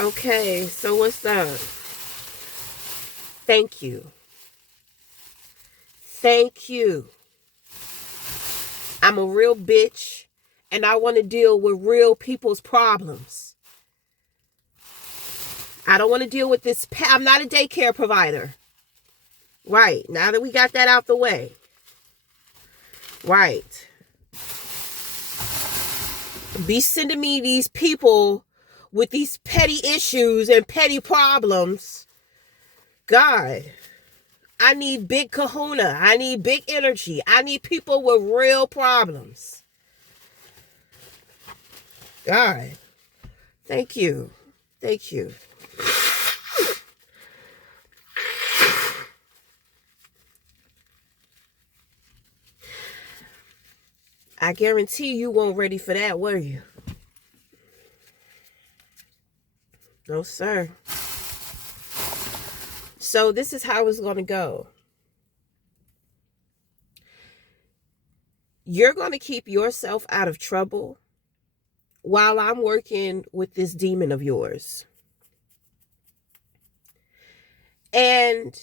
Okay, so what's up? Thank you. Thank you. I'm a real bitch and I want to deal with real people's problems. I don't want to deal with this. I'm not a daycare provider. Right. Now that we got that out the way. Right. Be sending me these people with these petty issues and petty problems. God. I need big kahuna. I need big energy. I need people with real problems. God. Thank you. Thank you. I guarantee you weren't ready for that, were you? No, sir. So this is how it's going to go. You're going to keep yourself out of trouble while I'm working with this demon of yours. And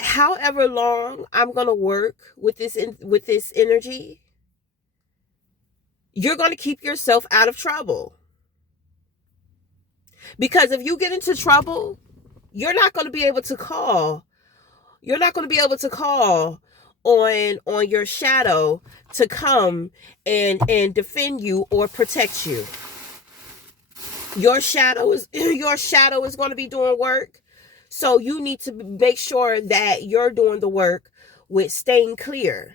however long I'm going to work with this energy, you're going to keep yourself out of trouble. Because if you get into trouble, you're not going to be able to call. You're not going to be able to call on your shadow to come and defend you or protect you. Your shadow is going to be doing work. So you need to make sure that you're doing the work with staying clear.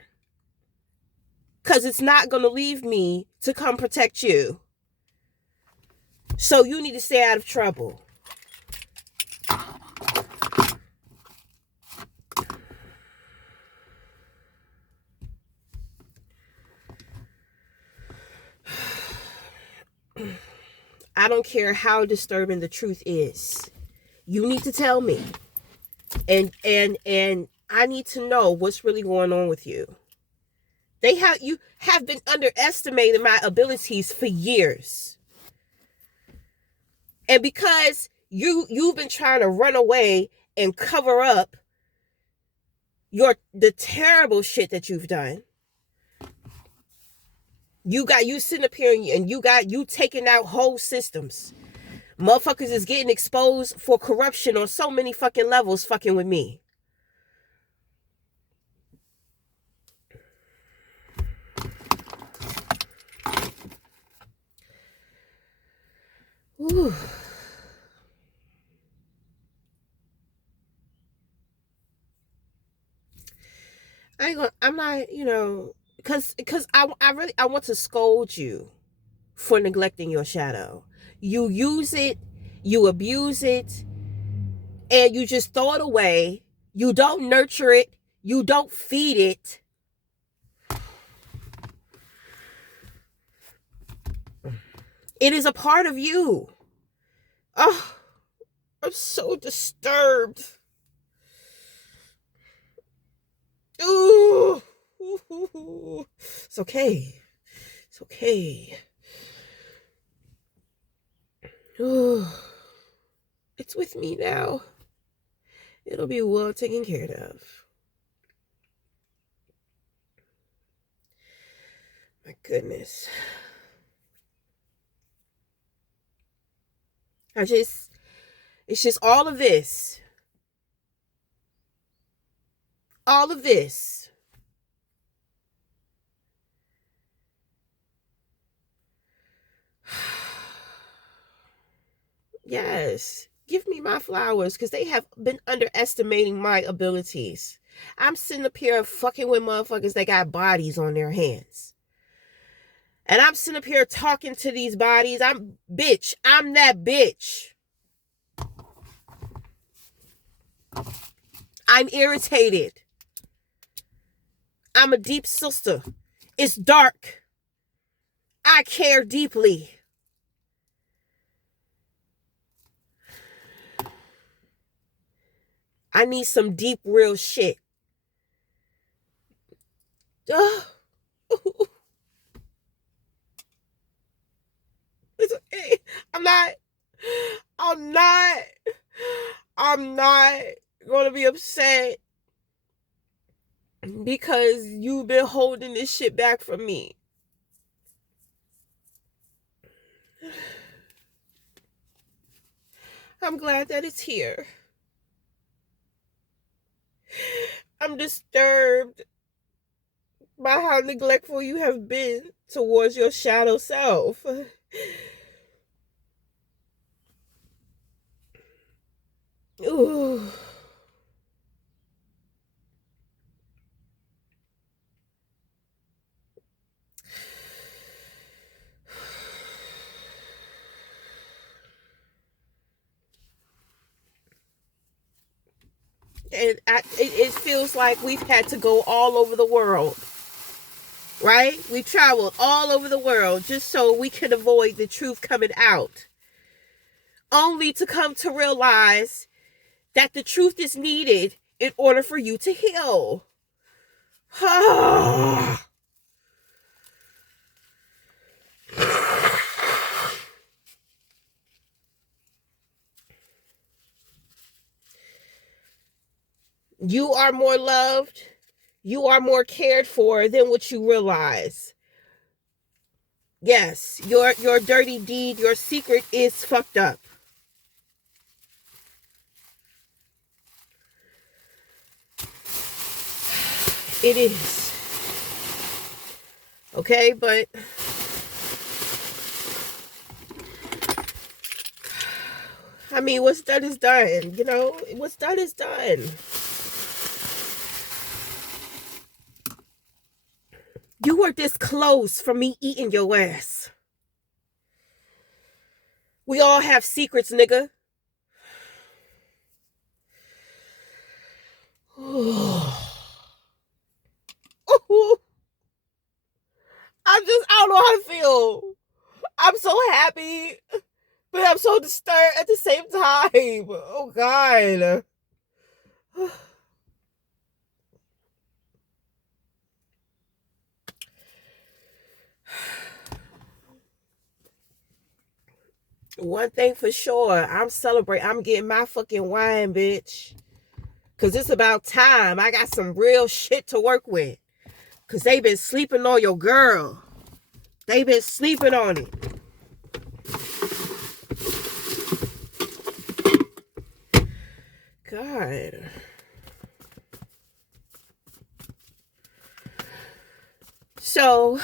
Because it's not going to leave me to come protect you. So you need to stay out of trouble. I don't care how disturbing the truth is. You need to tell me. And I need to know what's really going on with you. You have been underestimating my abilities for years. And because you've been trying to run away and cover up the terrible shit that you've done. You sitting up here and you taking out whole systems. Motherfuckers is getting exposed for corruption on so many fucking levels fucking with me. Whew. I'm not, because I want to scold you for neglecting your shadow. You use it, you abuse it, and you just throw it away. You don't nurture it, you don't feed it. It is a part of you. Oh, I'm so disturbed. Ooh. It's okay. It's okay. Ooh. It's with me now. It'll be well taken care of. My goodness. It's just all of this. All of this. Yes. Give me my flowers because they have been underestimating my abilities. I'm sitting up here fucking with motherfuckers that got bodies on their hands. And I'm sitting up here talking to these bodies. I'm that bitch. I'm irritated. I'm a deep sister. It's dark. I care deeply. I need some deep, real shit. It's okay. I'm not I'm not going to be upset because you've been holding this shit back from me. I'm glad that it's here. I'm disturbed by how neglectful you have been towards your shadow self. Ooh. And it feels like we've had to go all over the world, right? We've traveled all over the world just so we can avoid the truth coming out, only to come to realize that the truth is needed in order for you to heal. You are more loved. You are more cared for than what you realize. Yes, your dirty deed, your secret is fucked up. It is. Okay, but I mean, what's done is done. You know, what's done is done. You were this close from me eating your ass. We all have secrets, nigga. I don't know how to feel. I'm so happy, but I'm so disturbed at the same time. Oh, God. One thing for sure, I'm celebrating. I'm getting my fucking wine, bitch. Because it's about time. I got some real shit to work with. Because they been sleeping on your girl. They been sleeping on it. God. So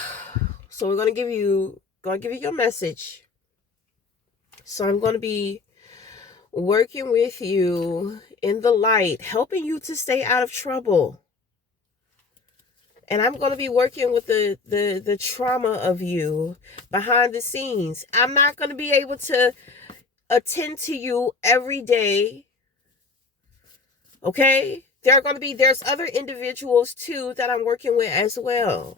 we're gonna give you your message. So I'm gonna be working with you in the light, helping you to stay out of trouble. And I'm going to be working with the trauma of you behind the scenes. I'm not going to be able to attend to you every day. Okay? There's other individuals too that I'm working with as well.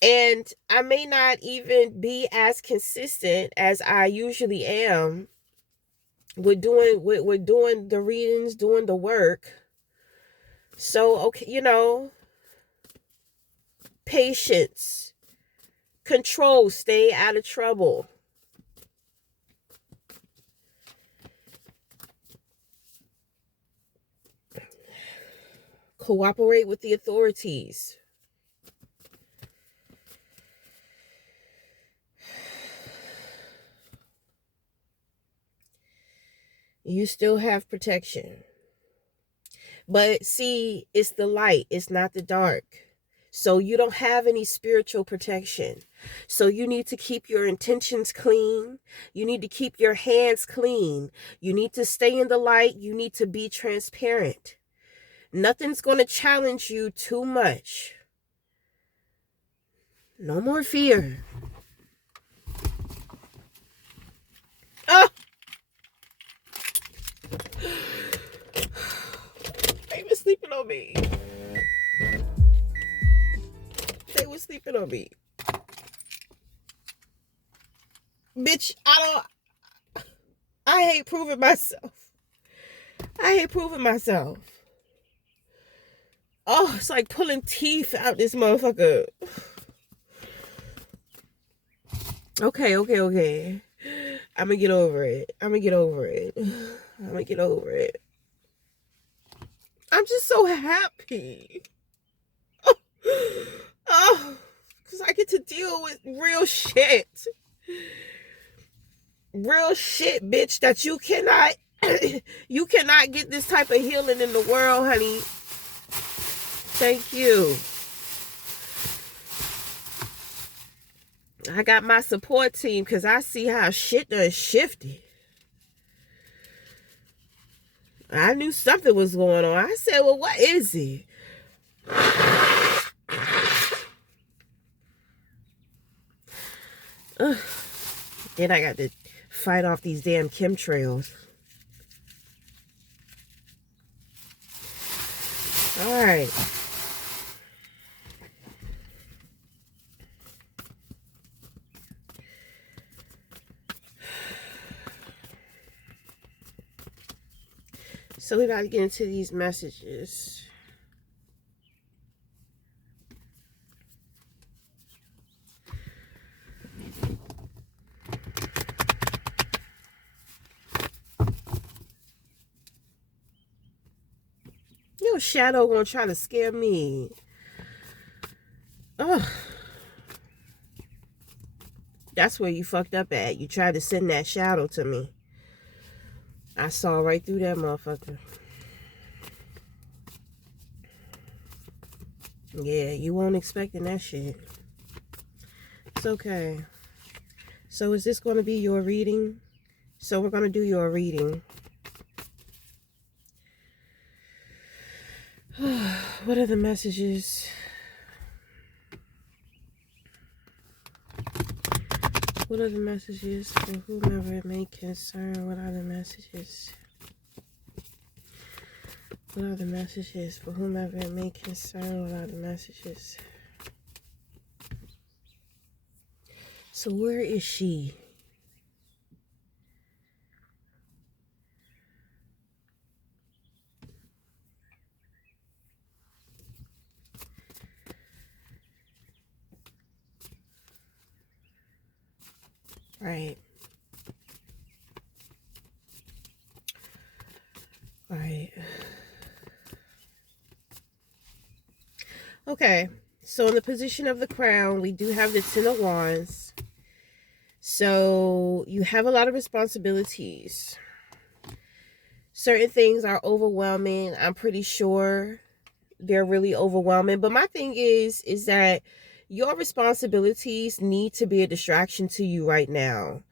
And I may not even be as consistent as I usually am with doing the readings, doing the work. So, okay, you know, patience, control, stay out of trouble. Cooperate with the authorities. You still have protection. But see, it's the light, it's not the dark. So you don't have any spiritual protection. So you need to keep your intentions clean. You need to keep your hands clean. You need to stay in the light. You need to be transparent. Nothing's going to challenge you too much. No more fear. Oh! They were sleeping on me. They were sleeping on me. Bitch, I hate proving myself. I hate proving myself. Oh, it's like pulling teeth out this motherfucker. Okay. I'm gonna get over it. I'm gonna get over it. I'm gonna get over it. I'm just so happy. Oh, because I get to deal with real shit. Real shit, bitch, that you cannot you cannot get this type of healing in the world, honey. Thank you. I got my support team because I see how shit done shifted. I knew something was going on. I said, well, what is it? Ugh. Then I got to fight off these damn chemtrails. All right. So we got to get into these messages. Your shadow gonna try to scare me. Ugh. That's where you fucked up at. You tried to send that shadow to me. I saw right through that motherfucker. Yeah, you weren't expecting that shit. It's okay. So is this going to be your reading? So we're going to do your reading. What are the messages? What are the messages for whomever it may concern? What are the messages? What are the messages for whomever it may concern? What are the messages? So where is she? Right. Right. Okay. So in the position of the crown, we do have the Ten of Wands. So you have a lot of responsibilities. Certain things are overwhelming. I'm pretty sure they're really overwhelming. But my thing is that your responsibilities need to be a distraction to you right now.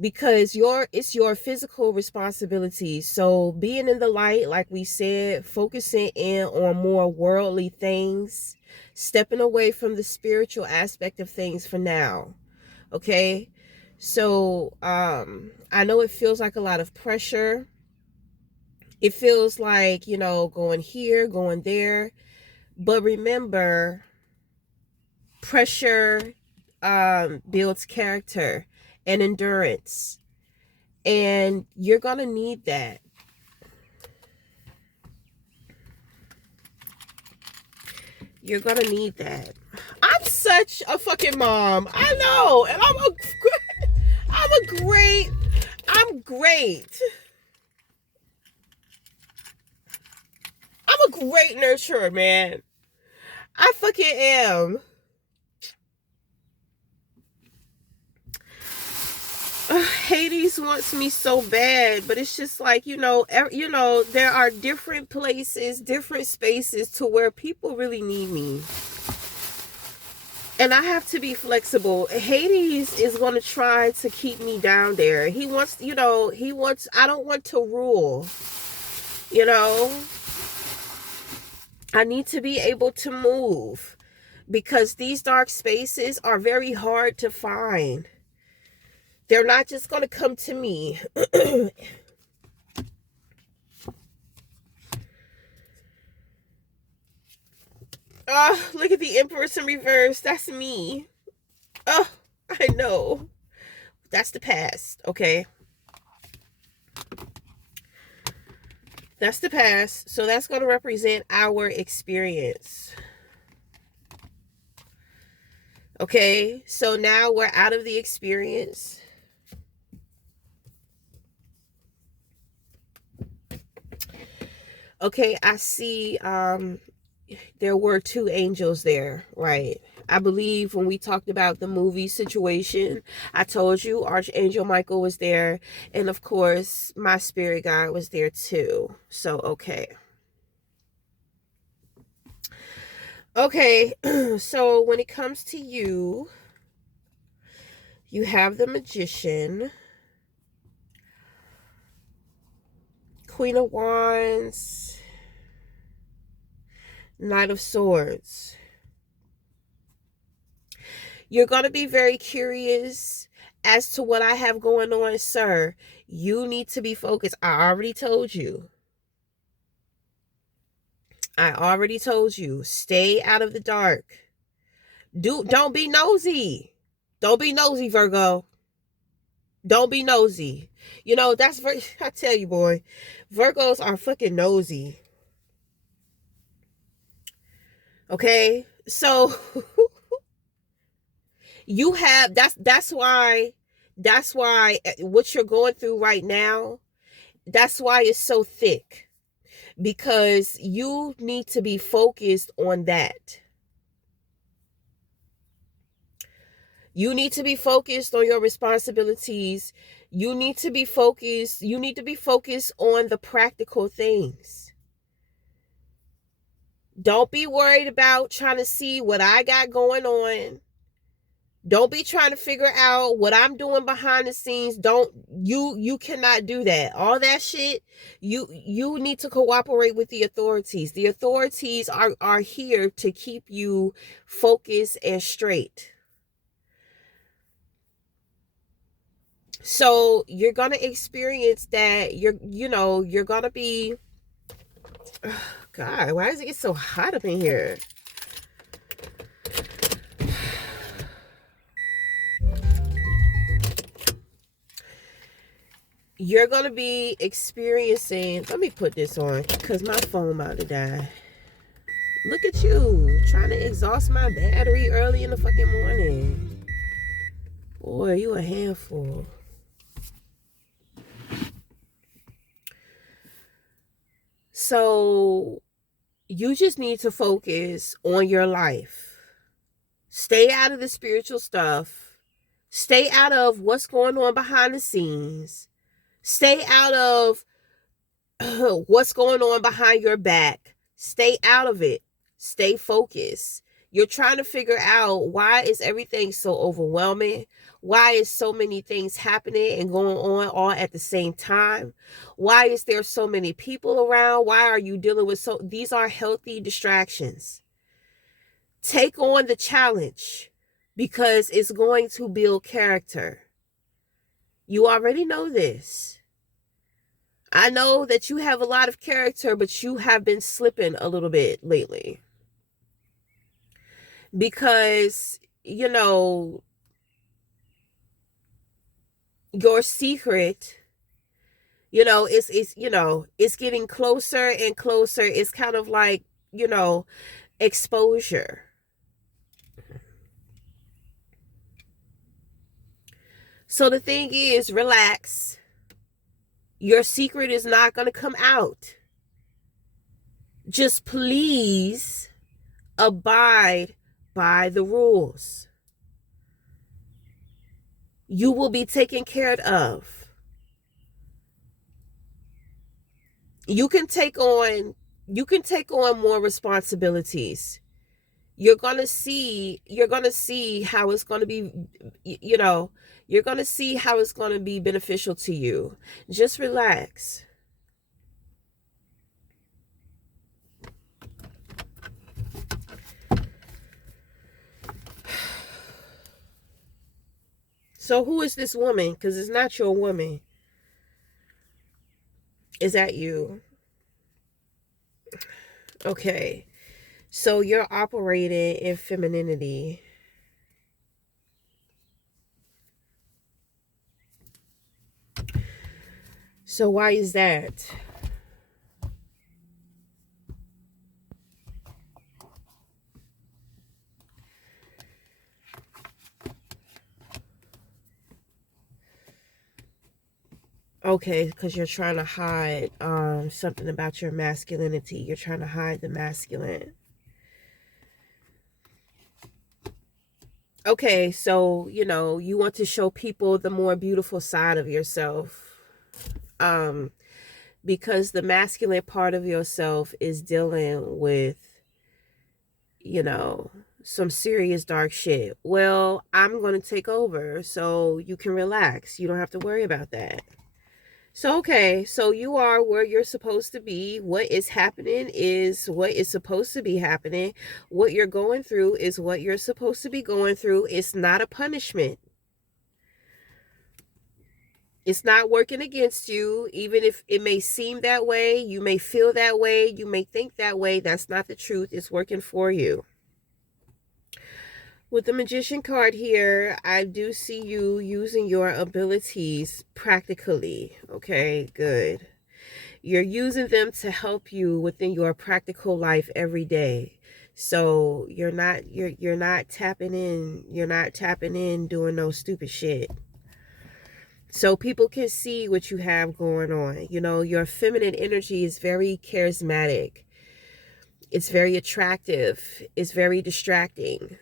Because it's your physical responsibility. So being in the light, like we said, focusing in on more worldly things, stepping away from the spiritual aspect of things for now. Okay. So I know it feels like a lot of pressure. It feels like, going here, going there. But remember, pressure builds character and endurance. And you're going to need that. You're going to need that. I'm such a fucking mom. I know. And I'm great. I'm a great nurturer, man. I fucking am. Hades wants me so bad, but it's just like, there are different places, different spaces to where people really need me. And I have to be flexible. Hades is going to try to keep me down there. He wants, I don't want to rule. I need to be able to move because these dark spaces are very hard to find. They're not just going to come to me. Look at the Empress in reverse. That's me. I know. That's the past, okay? That's the past. So that's going to represent our experience. Okay? So now we're out of the experience. Okay, I see there were two angels there, right? I believe when we talked about the movie situation, I told you Archangel Michael was there, and of course, my spirit guide was there too. So, okay. Okay, so when it comes to you, you have the Magician, Queen of Wands, Knight of Swords. You're going to be very curious as to what I have going on, sir. You need to be focused. I already told you. Stay out of the dark. Don't be nosy. Don't be nosy, Virgo. Don't be nosy. You know, that's very, I tell you, boy, Virgos are fucking nosy. Okay? So you have that's why what you're going through right now, that's why it's so thick, because you need to be focused on that. You need to be focused on your responsibilities. You need to be focused on the practical things. Don't be worried about trying to see what I got going on. Don't be trying to figure out what I'm doing behind the scenes. You cannot do that. All that shit, you need to cooperate with the authorities. The authorities are here to keep you focused and straight. So you're going to experience that. You're going to be, God, why does it get so hot up in here? You're going to be experiencing, let me put this on because my phone about to die. Look at you, trying to exhaust my battery early in the fucking morning. Boy, you a handful. So you just need to focus on your life. Stay out of the spiritual stuff. Stay out of what's going on behind the scenes. Stay out of what's going on behind your back. Stay out of it. Stay focused. You're trying to figure out, why is everything so overwhelming? Why is so many things happening and going on all at the same time? Why is there so many people around? Why are you dealing with these are healthy distractions. Take on the challenge because it's going to build character. You already know this. I know that you have a lot of character, but you have been slipping a little bit lately. Because, your secret, it's getting closer and closer. It's kind of like, exposure. So the thing is, relax. Your secret is not going to come out. Just please abide by the rules. You will be taken care of. You can take on more responsibilities. You're going to see how it's going to be, you're going to see how it's going to be beneficial to you. Just relax. So who is this woman? Because it's not your woman. Is that you? Okay. So you're operating in femininity. So why is that? Okay, because you're trying to hide something about your masculinity. You're trying to hide the masculine. Okay, so, you want to show people the more beautiful side of yourself. Because the masculine part of yourself is dealing with, some serious dark shit. Well, I'm going to take over so you can relax. You don't have to worry about that. So, okay, so you are where you're supposed to be. What is happening is what is supposed to be happening. What you're going through is what you're supposed to be going through. It's not a punishment. It's not working against you, even if it may seem that way. You may feel that way. You may think that way. That's not the truth. It's working for you. With the Magician card here, I do see you using your abilities practically. Okay, good. You're using them to help you within your practical life every day. So you're not tapping in. You're not tapping in doing no stupid shit. So people can see what you have going on. Your feminine energy is very charismatic. It's very attractive. It's very distracting.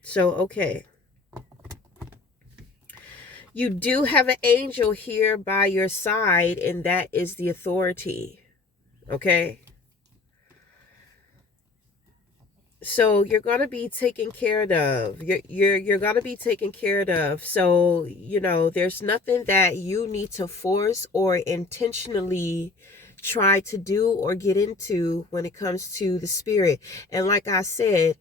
So, okay. You do have an angel here by your side, and that is the authority. Okay? So you're going to be taken care of. You're going to be taken care of. So, there's nothing that you need to force or intentionally try to do or get into when it comes to the spirit. And like I said,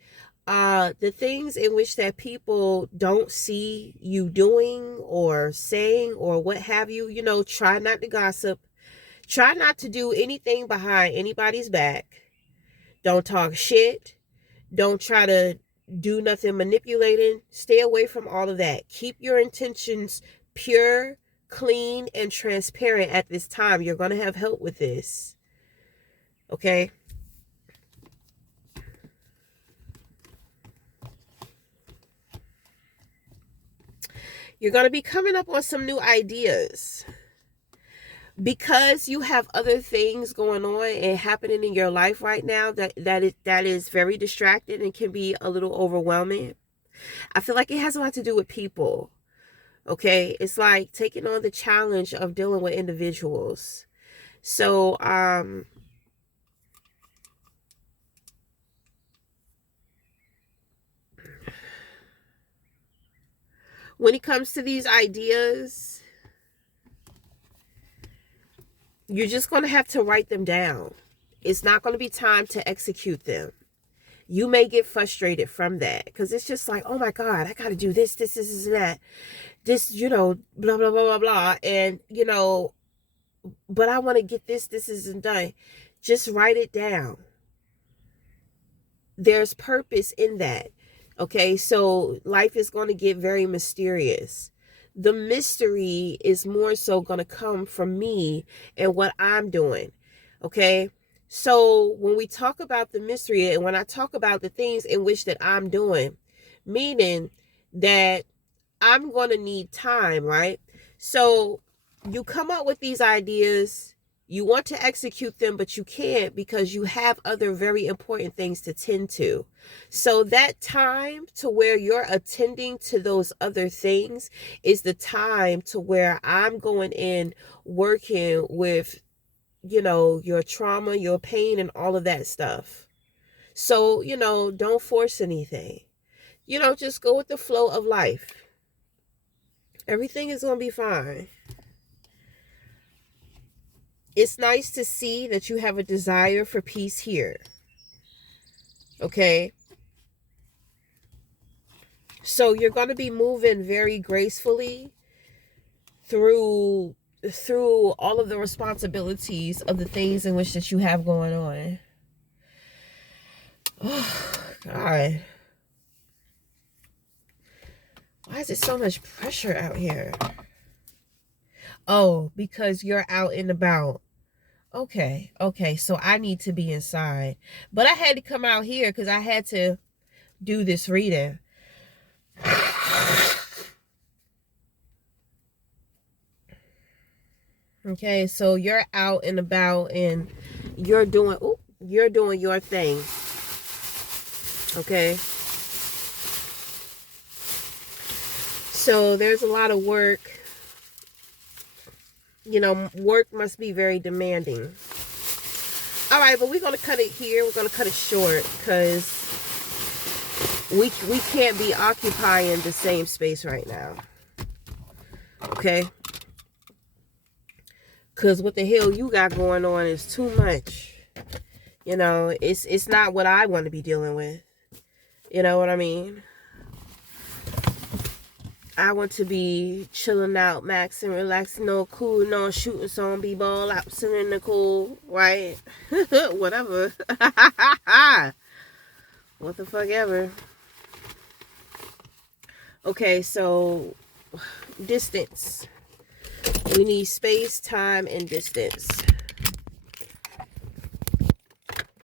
the things in which that people don't see you doing or saying or what have you, try not to gossip. Try not to do anything behind anybody's back. Don't talk shit. Don't try to do nothing manipulating. Stay away from all of that. Keep your intentions pure, clean, and transparent at this time. You're going to have help with this. Okay? You're going to be coming up on some new ideas. Because you have other things going on and happening in your life right now that is very distracting and can be a little overwhelming. I feel like it has a lot to do with people. Okay, it's like taking on the challenge of dealing with individuals. So when it comes to these ideas, you're just going to have to write them down. It's not going to be time to execute them. You may get frustrated from that because it's just like, oh my God, I got to do this, and that. This, blah, blah, blah, blah, blah. And, but I want to get this isn't done. Just write it down. There's purpose in that. Okay, so life is going to get very mysterious. The mystery is more so going to come from me and what I'm doing. Okay, so when we talk about the mystery and when I talk about the things in which that I'm doing, meaning that I'm going to need time, right? So you come up with these ideas, you want to execute them, but you can't because you have other very important things to tend to. So that time to where you're attending to those other things is the time to where I'm going in working with, your trauma, your pain, and all of that stuff. So, don't force anything. Just go with the flow of life. Everything is going to be fine. It's nice to see that you have a desire for peace here. Okay? So you're going to be moving very gracefully through all of the responsibilities of the things in which that you have going on. Oh, God. Why is it so much pressure out here? Oh, because you're out and about. Okay, so I need to be inside. But I had to come out here because I had to do this reading. Okay, so you're out and about and you're doing your thing. Okay. So there's a lot of work. You know, work must be very demanding. All right, but we're going to cut it here. We're going to cut it short because we can't be occupying the same space right now. Okay? Because what the hell you got going on is too much. You know, it's not what I want to be dealing with. You know what I mean? I want to be chilling out, maxing, relaxing, no cool, no shooting some b-ball out, sitting in the cool, right? Whatever. What the fuck ever. Okay, so distance. We need space, time, and distance.